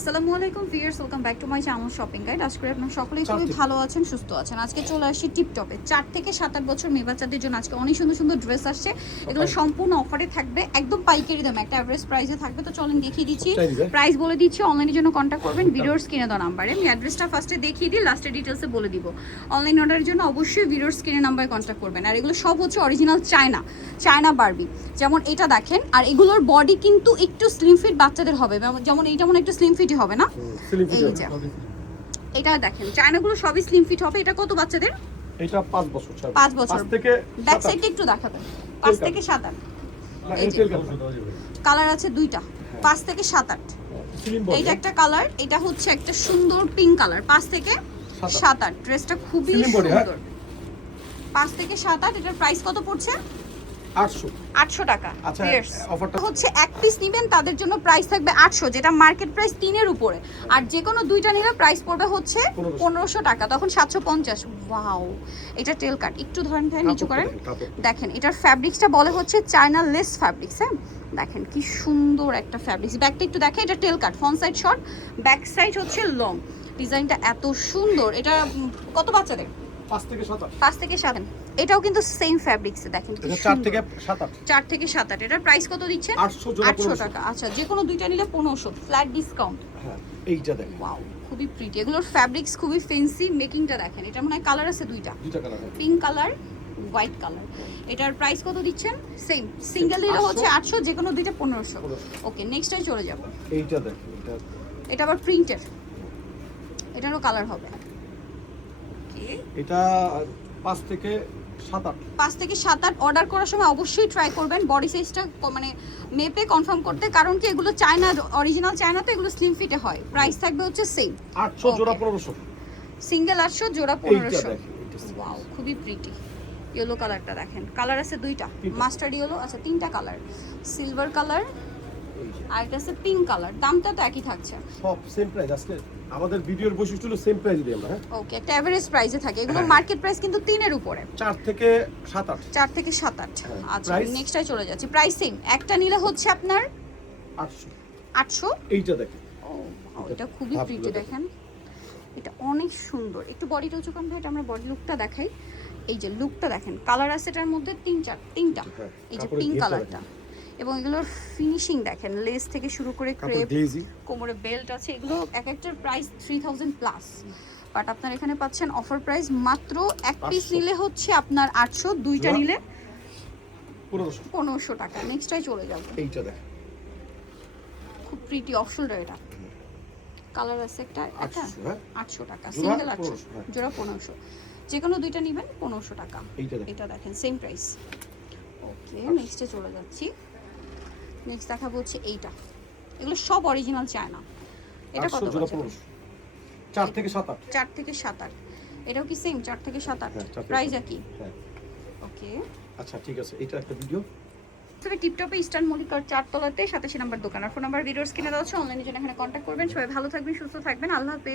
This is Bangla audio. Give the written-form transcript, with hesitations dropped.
আসসালামু আলাইকুম viewers, welcome back to my channel shopping guide. আশা করি আপনারা সকলেই খুবই ভালো আছেন, সুস্থ আছেন। আজকে চলে আসছি টিপটপে 4 থেকে 7-8 বছর মেয়ে বাচ্চাদের জন্য আজকে অনেক সুন্দর সুন্দর ড্রেস আসছে। এগুলো সম্পূর্ণ অফারে থাকবে, একদম পাইকারি দামে, একটা এভারেজ প্রাইসে থাকবে। তো চলেন দেখিয়ে দিচ্ছি, প্রাইস বলে দিচ্ছি। অনলাইনের জন্য কন্ট্যাক্ট করবেন ভিডিওর স্ক্রিনে দেওয়া নাম্বারে। আমি অ্যাড্রেসটা ফার্স্টে দেখিয়ে দিই, লাস্টে ডিটেলসে বলে দিব। অনলাইন অর্ডারের জন্য অবশ্যই ভিডিওর স্ক্রিনে নাম্বারে কন্ট্যাক্ট করবেন। আর এগুলো সব হচ্ছে অরিজিনাল চায়না বারবি। যেমন এটা দেখেন, আর এগুলোর বডি কিন্তু একটু স্লিম ফিট বাচ্চাদের হবে, যেমন এইটা মনে একটু স্লিম ফিটই হবে না। এই যে এটা দেখেন, চায়নাগুলো সবই স্লিম ফিট হবে। এটা কত বাচ্চাদের? এটা 5 বছর। 5 বছর থেকে ব্যাক সাইডটা একটু দেখাবেন। 5 থেকে 7-8 কালার আছে দুইটা, 5 থেকে 7-8। এইটা একটা কালার, এটা হচ্ছে একটা সুন্দর পিঙ্ক কালার। 5 থেকে 7-8 ড্রেসটা খুবই সুন্দর। 5 থেকে 7-8 এটার প্রাইস কত পড়ছে? 800 টাকা। আচ্ছা, অফারটা হচ্ছে এক পিস নেবেন তাদের জন্য প্রাইস থাকবে 800, যেটা মার্কেট প্রাইস 3 এর উপরে। আর যে কোনো দুইটা নিলে প্রাইস পড়বে হচ্ছে 1500 টাকা, তখন 750। ওয়াও, এটা টেল কাট। একটু ধরেন ভাই, নিচু করেন। দেখেন এটার ফ্যাব্রিক্সটা বলে হচ্ছে চায়না লেস ফ্যাব্রিক্স। হ্যাঁ দেখেন কি সুন্দর একটা ফ্যাব্রিক্স। ব্যাকটা একটু দেখেন, এটা tail cut, front side short, back side হচ্ছে লং। ডিজাইনটা এত সুন্দর। এটা কত বাচ্চাদের? 5 থেকে 7। এটাও কিন্তু সেম ফ্যাব্রিক্সে, দেখেন কি সুন্দর। 4 থেকে 7-8 এটার প্রাইস কত দিচ্ছেন? 800 টাকা। আচ্ছা, যে কোনো দুইটা নিলে 1500 ফ্ল্যাট ডিসকাউন্ট। হ্যাঁ, এইটা দেখেন। ওয়াও, খুবই প্রিটি। এগুলোর ফ্যাব্রিক্স খুবই ফ্যান্সি। মেকিংটা দেখেন, এটা মনে হয় কালার আছে দুইটা colour, pink colour, white colour. এটার প্রাইস কত দিচ্ছেন? সেম, সিঙ্গেল নিলে হচ্ছে 800, যে কোনো দুইটা 1500। ওকে, নেক্সটটাই চলে যাব। এইটা দেখেন, এটা আবার প্রিন্টের, এটারও কালার হবে। ওকে, এটা 5 থেকে 7-8 অর্ডার করার সময় অবশ্যই ট্রাই করবেন বডি সাইজটা মানে মেপে কনফার্ম করতে, কারণ কি এগুলো চায়না, অরিজিনাল চায়না, তো এগুলো স্লিম ফিটে হয়। প্রাইস থাকবে হচ্ছে সেম, 800 জোড়া 1500। সিঙ্গেল 800, জোড়া 1500। ওয়াও, খুবই প্রিটি। ইয়েলো কালারটা দেখেন, কালার আছে দুইটা, মাস্টার্ড ইয়েলো, আচ্ছা 3টা কালার, সিলভার কালার আর এটা আছে পিঙ্ক কালার। দামটা তো একই থাকছে, সব সেম প্রাইস। আজকে আমাদের ভিডিওর বৈশিষ্ট্য হলো সেম প্রাইস দিই আমরা। হ্যাঁ, ওকে, একটা এভারেজ প্রাইসে থাকে। এগুলো মার্কেট প্রাইস কিন্তু 3 এর উপরে। 4 থেকে 7-8। 4 থেকে 7-8। আচ্ছা, নেক্সটটাই চলে যাচ্ছি। প্রাইস সেম, একটা নিলে হচ্ছে আপনার 800। এইটা দেখেন, ও এটা খুবই প্রিটি। দেখেন এটা অনেক সুন্দর। একটু বডিটা উঁচু কম, এটা আমরা বডি লুকটা দেখাই। এই যে লুকটা দেখেন, কালার আছে এটার মধ্যে তিনটা। এই যে পিঙ্ক কালারটা, এবং এগুলোর ফিনিশিং দেখেন, লেস থেকে শুরু করে ক্রেপ, কোমরে বেল্ট আছে। এগুলো এক একটার প্রাইস 3000 প্লাস, বাট আপনার এখানে পাচ্ছেন অফার প্রাইস মাত্র এক পিস নিলে হচ্ছে আপনার 800, দুইটা নিলে 1500 টাকা। নেক্সটটাই চলে যাব। এইটা দেখেন, খুব প্রিটি অফ শোল্ডার। এটা কালার আছে একটা, এটা 800 টাকা, সিঙ্গেল 800, জোড়া 1500, যে কোনো দুইটা নেবেন 1500 টাকা। এটা দেখেন সেম প্রাইস। ওকে, নেক্সটে চলে যাচ্ছি। নেক্সট দেখাবো হচ্ছে এইটা। এগুলো সব অরিজিনাল চায়না। এটা কত আছে? 4 থেকে 7-8। 4 থেকে 7-8। এটাও কি সেম 4 থেকে 7-8? প্রাইস একই। ওকে, আচ্ছা ঠিক আছে। এটা একটা ভিডিও তবে টিপটপে ইস্টার্ন মল্লিকার 4 তলাতে 87 নাম্বার দোকান। আর ফোন নাম্বার ভিডিওর স্ক্রিনে দেওয়া আছে। অনলাইনে জন্য এখানে কন্ট্যাক্ট করবেন। সবাই ভালো থাকবেন, সুস্থ থাকবেন। আল্লাহ হাফেজ।